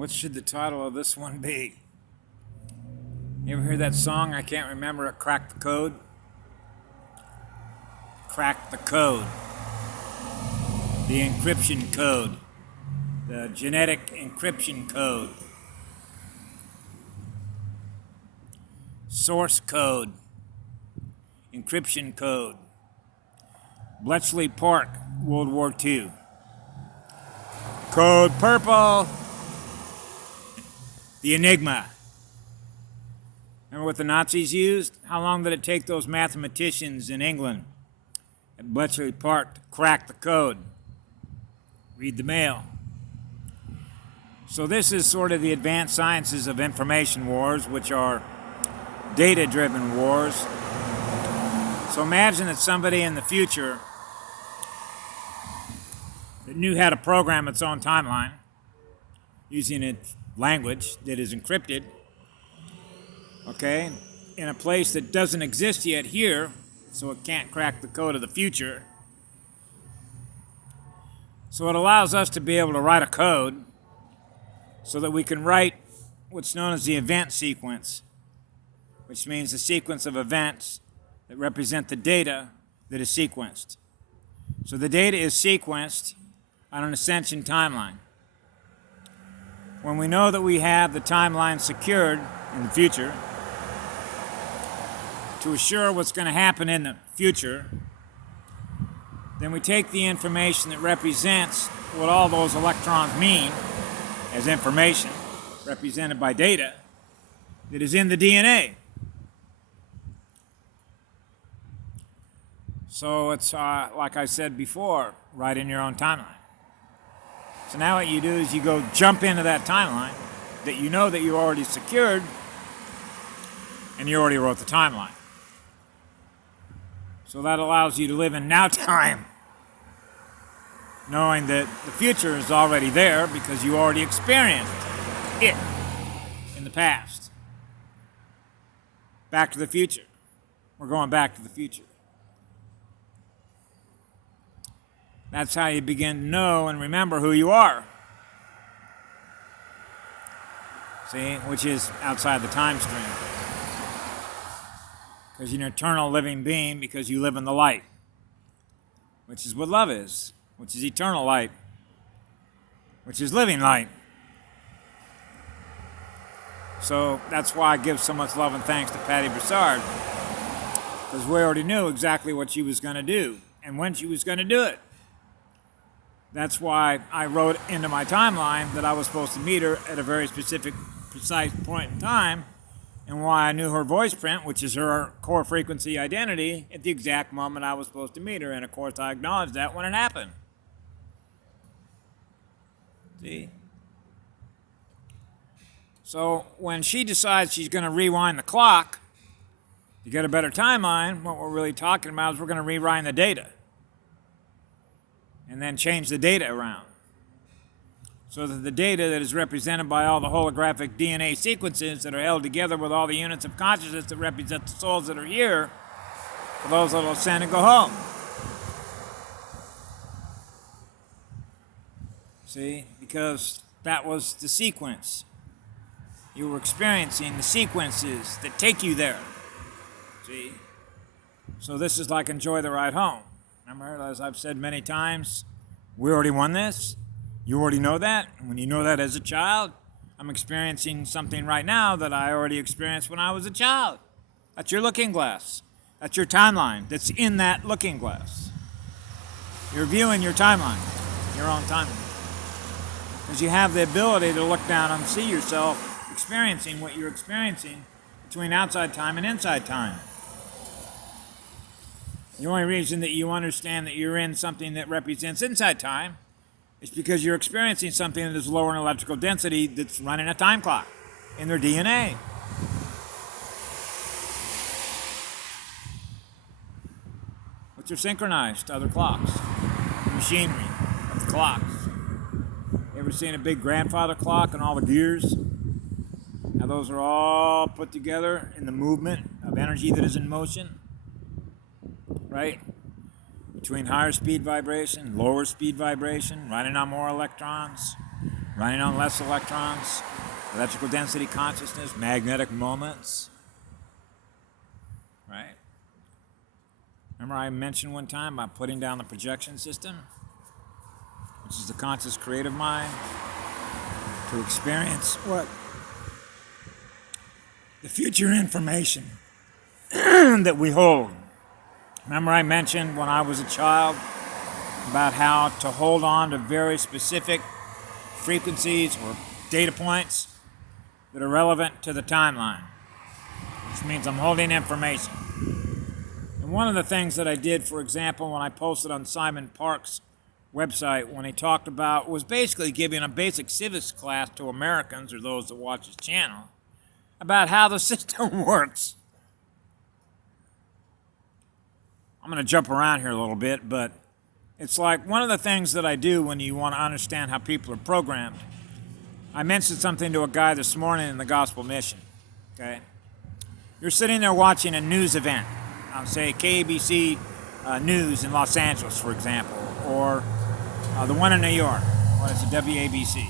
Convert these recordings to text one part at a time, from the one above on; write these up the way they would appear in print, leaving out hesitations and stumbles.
What should the title of this one be? You ever hear that song? I can't remember it. Crack the Code? Crack the Code. The encryption code. The genetic encryption code. Source code. Encryption code. Bletchley Park, World War II. Code Purple. The Enigma. Remember what the Nazis used? How long did it take those mathematicians in England at Bletchley Park to crack the code? Read the mail. So this is sort of the advanced sciences of information wars, which are data-driven wars. So imagine that somebody in the future that knew how to program its own timeline using its language that is encrypted, okay, in a place that doesn't exist yet here, so it can't crack the code of the future. So it allows us to be able to write a code so that we can write what's known as the event sequence, which means the sequence of events that represent the data that is sequenced. So the data is sequenced on an ascension timeline. When we know that we have the timeline secured in the future, to assure what's going to happen in the future, then we take the information that represents what all those electrons mean as information, represented by data, that is in the DNA. So it's, like I said before, right in your own timeline. So now what you do is you go jump into that timeline that you know that you already secured, and you already wrote the timeline. So that allows you to live in now time, knowing that the future is already there because you already experienced it in the past. Back to the future. We're going back to the future. That's how you begin to know and remember who you are. See, which is outside the time stream. Because you're an eternal living being because you live in the light, which is what love is, which is eternal light, which is living light. So that's why I give so much love and thanks to Patty Broussard, because we already knew exactly what she was going to do and when she was going to do it. That's why I wrote into my timeline that I was supposed to meet her at a very specific, precise point in time, and why I knew her voice print, which is her core frequency identity, at the exact moment I was supposed to meet her. And of course, I acknowledged that when it happened. See? So when she decides she's going to rewind the clock to get a better timeline, what we're really talking about is we're going to rewind the data and then change the data around so that the data that is represented by all the holographic DNA sequences that are held together with all the units of consciousness that represent the souls that are here, for those that will ascend and go home. See? Because that was the sequence. You were experiencing the sequences that take you there. See? So this is like enjoy the ride home. Remember, as I've said many times, we already won this. You already know that. And when you know that as a child, I'm experiencing something right now that I already experienced when I was a child. That's your looking glass. That's your timeline that's in that looking glass. You're viewing your timeline, your own timeline. Because you have the ability to look down and see yourself experiencing what you're experiencing between outside time and inside time. The only reason that you understand that you're in something that represents inside time is because you're experiencing something that is lower in electrical density that's running a time clock in their DNA. Which are synchronized to other clocks, the machinery of the clocks. You ever seen a big grandfather clock and all the gears? How those are all put together in the movement of energy that is in motion? Right? Between higher speed vibration, lower speed vibration, running on more electrons, running on less electrons, electrical density consciousness, magnetic moments, right? Remember I mentioned one time about putting down the projection system, which is the conscious creative mind, to experience what? The future information that we hold. Remember I mentioned when I was a child about how to hold on to very specific frequencies or data points that are relevant to the timeline, which means I'm holding information. And one of the things that I did, for example, when I posted on Simon Park's website, when he talked about, was basically giving a basic civics class to Americans or those that watch his channel about how the system works. I'm going to jump around here a little bit, but it's like one of the things that I do when you want to understand how people are programmed. I mentioned something to a guy this morning in the Gospel Mission, okay? You're sitting there watching a news event, say KABC News in Los Angeles, for example, or the one in New York, what is it, WABC.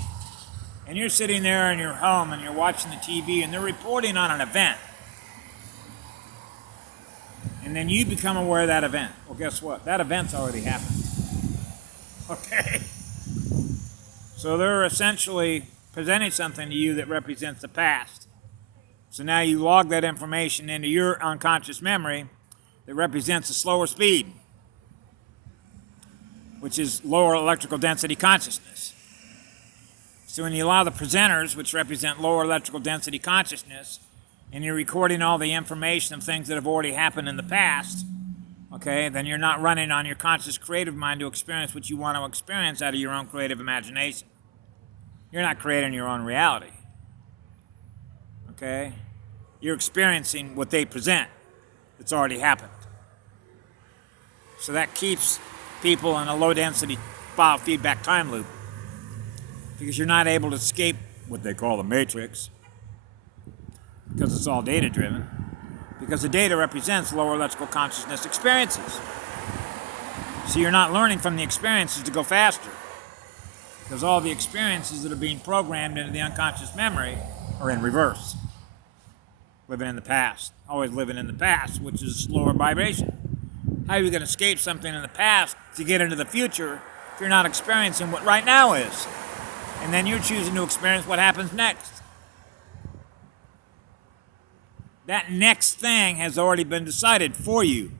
And you're sitting there in your home and you're watching the TV and they're reporting on an event. And then you become aware of that event. Well, guess what? That event's already happened. Okay? So they're essentially presenting something to you that represents the past. So now you log that information into your unconscious memory that represents a slower speed, which is lower electrical density consciousness. So when you allow the presenters, which represent lower electrical density consciousness, and you're recording all the information of things that have already happened in the past, okay, then you're not running on your conscious creative mind to experience what you want to experience out of your own creative imagination. You're not creating your own reality, okay? You're experiencing what they present that's already happened. So that keeps people in a low-density biofeedback time loop because you're not able to escape what they call the matrix because it's all data-driven, because the data represents lower electrical consciousness experiences. So you're not learning from the experiences to go faster because all the experiences that are being programmed into the unconscious memory are in reverse, living in the past, always living in the past, which is slower vibration. How are you going to escape something in the past to get into the future if you're not experiencing what right now is? And then you're choosing to experience what happens next. That next thing has already been decided for you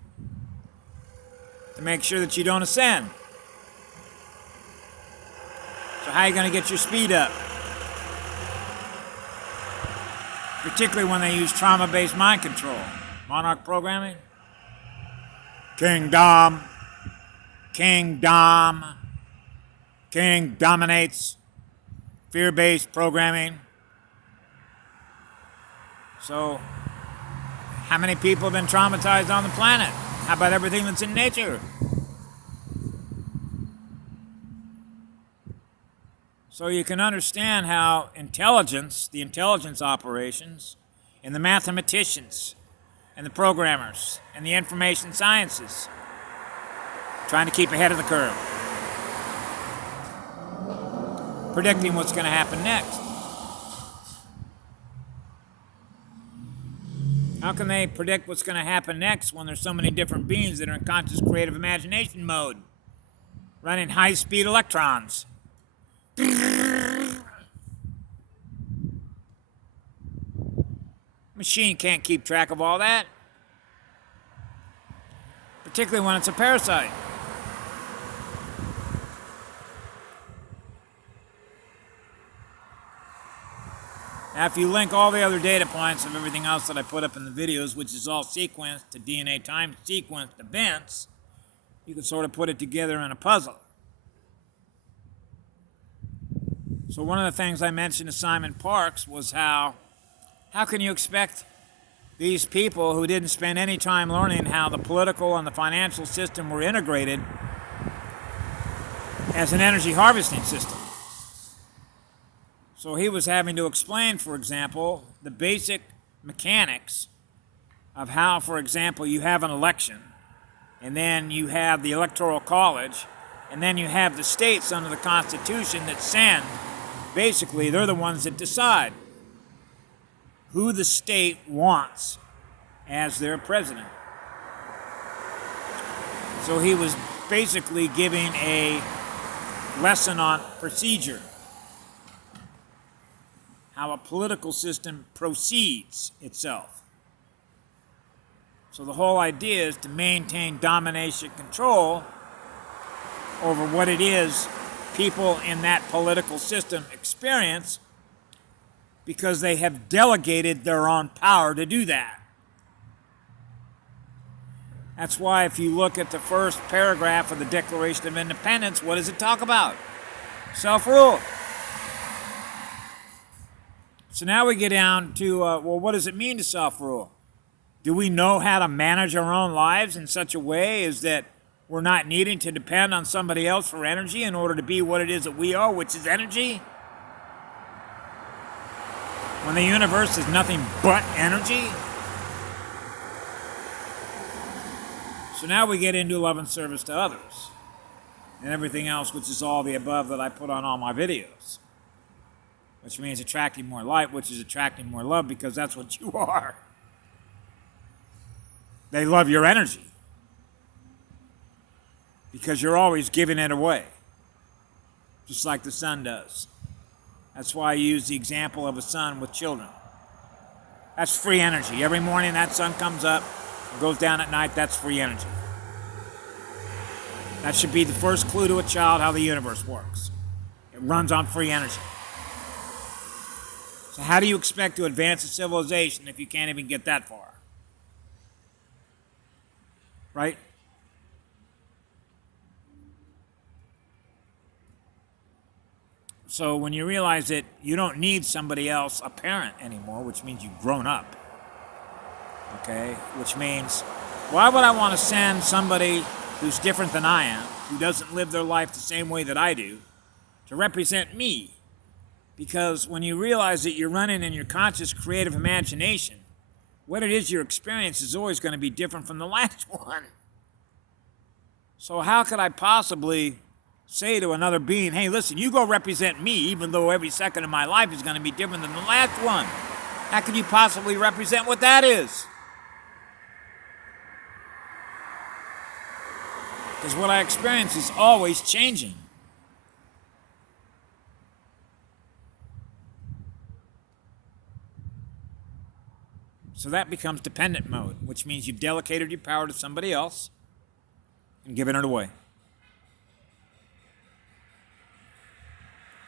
to make sure that you don't ascend. So how are you going to get your speed up? Particularly when they use trauma-based mind control. Monarch programming. Kingdom. Kingdom. King dominates. Fear-based programming. So, how many people have been traumatized on the planet? How about everything that's in nature? So you can understand how intelligence, the intelligence operations, and the mathematicians, and the programmers, and the information sciences, trying to keep ahead of the curve, predicting what's going to happen next. How can they predict what's going to happen next when there's so many different beings that are in conscious creative imagination mode, running high-speed electrons? Machine can't keep track of all that, particularly when it's a parasite. Now, if you link all the other data points of everything else that I put up in the videos, which is all sequenced to DNA time sequenced events, you can sort of put it together in a puzzle. So one of the things I mentioned to Simon Parks was how can you expect these people who didn't spend any time learning how the political and the financial system were integrated as an energy harvesting system? So he was having to explain, for example, the basic mechanics of how, for example, you have an election, and then you have the Electoral College, and then you have the states under the Constitution that send basically, they're the ones that decide who the state wants as their president. So he was basically giving a lesson on procedure, how a political system proceeds itself. So the whole idea is to maintain domination control over what it is people in that political system experience, because they have delegated their own power to do that. That's why if you look at the first paragraph of the Declaration of Independence, what does it talk about? Self-rule. So now we get down to, well, what does it mean to self-rule? Do we know how to manage our own lives in such a way as that we're not needing to depend on somebody else for energy in order to be what it is that we are, which is energy? When the universe is nothing but energy? So now we get into love and service to others and everything else, which is all the above that I put on all my videos, which means attracting more light, which is attracting more love, because that's what you are. They love your energy because you're always giving it away, just like the sun does. That's why I use the example of a sun with children. That's free energy. Every morning that sun comes up, goes down at night, that's free energy. That should be the first clue to a child how the universe works. It runs on free energy. So how do you expect to advance a civilization if you can't even get that far? Right? So when you realize that you don't need somebody else, a parent anymore, which means you've grown up, okay? Which means, why would I want to send somebody who's different than I am, who doesn't live their life the same way that I do, to represent me? Because when you realize that you're running in your conscious creative imagination, what it is your experience is always going to be different from the last one. So how could I possibly say to another being, hey, listen, you go represent me, even though every second of my life is going to be different than the last one? How could you possibly represent what that is? Because what I experience is always changing. So that becomes dependent mode, which means you've delegated your power to somebody else and given it away.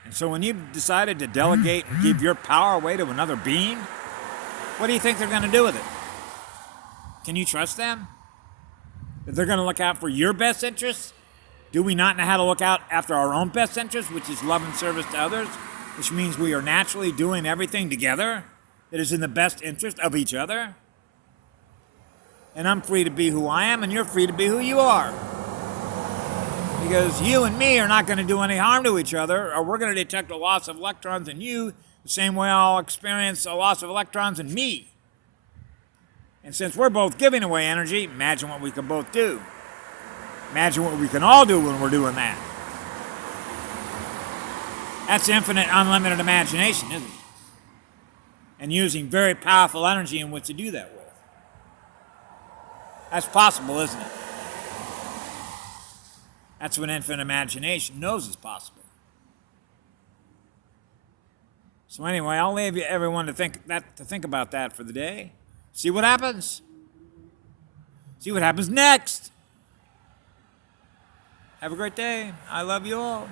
And so when you've decided to delegate and give your power away to another being, what do you think they're going to do with it? Can you trust them? That they're going to look out for your best interests? Do we not know how to look out after our own best interests, which is love and service to others, which means we are naturally doing everything together that is in the best interest of each other? And I'm free to be who I am, and you're free to be who you are. Because you and me are not going to do any harm to each other, or we're going to detect a loss of electrons in you the same way I'll experience a loss of electrons in me. And since we're both giving away energy, imagine what we can both do. Imagine what we can all do when we're doing that. That's infinite, unlimited imagination, isn't it? And using very powerful energy in which to do that with. That's possible, isn't it? That's what infinite imagination knows is possible. So anyway, I'll leave everyone to think about that for the day. See what happens. See what happens next. Have a great day. I love you all.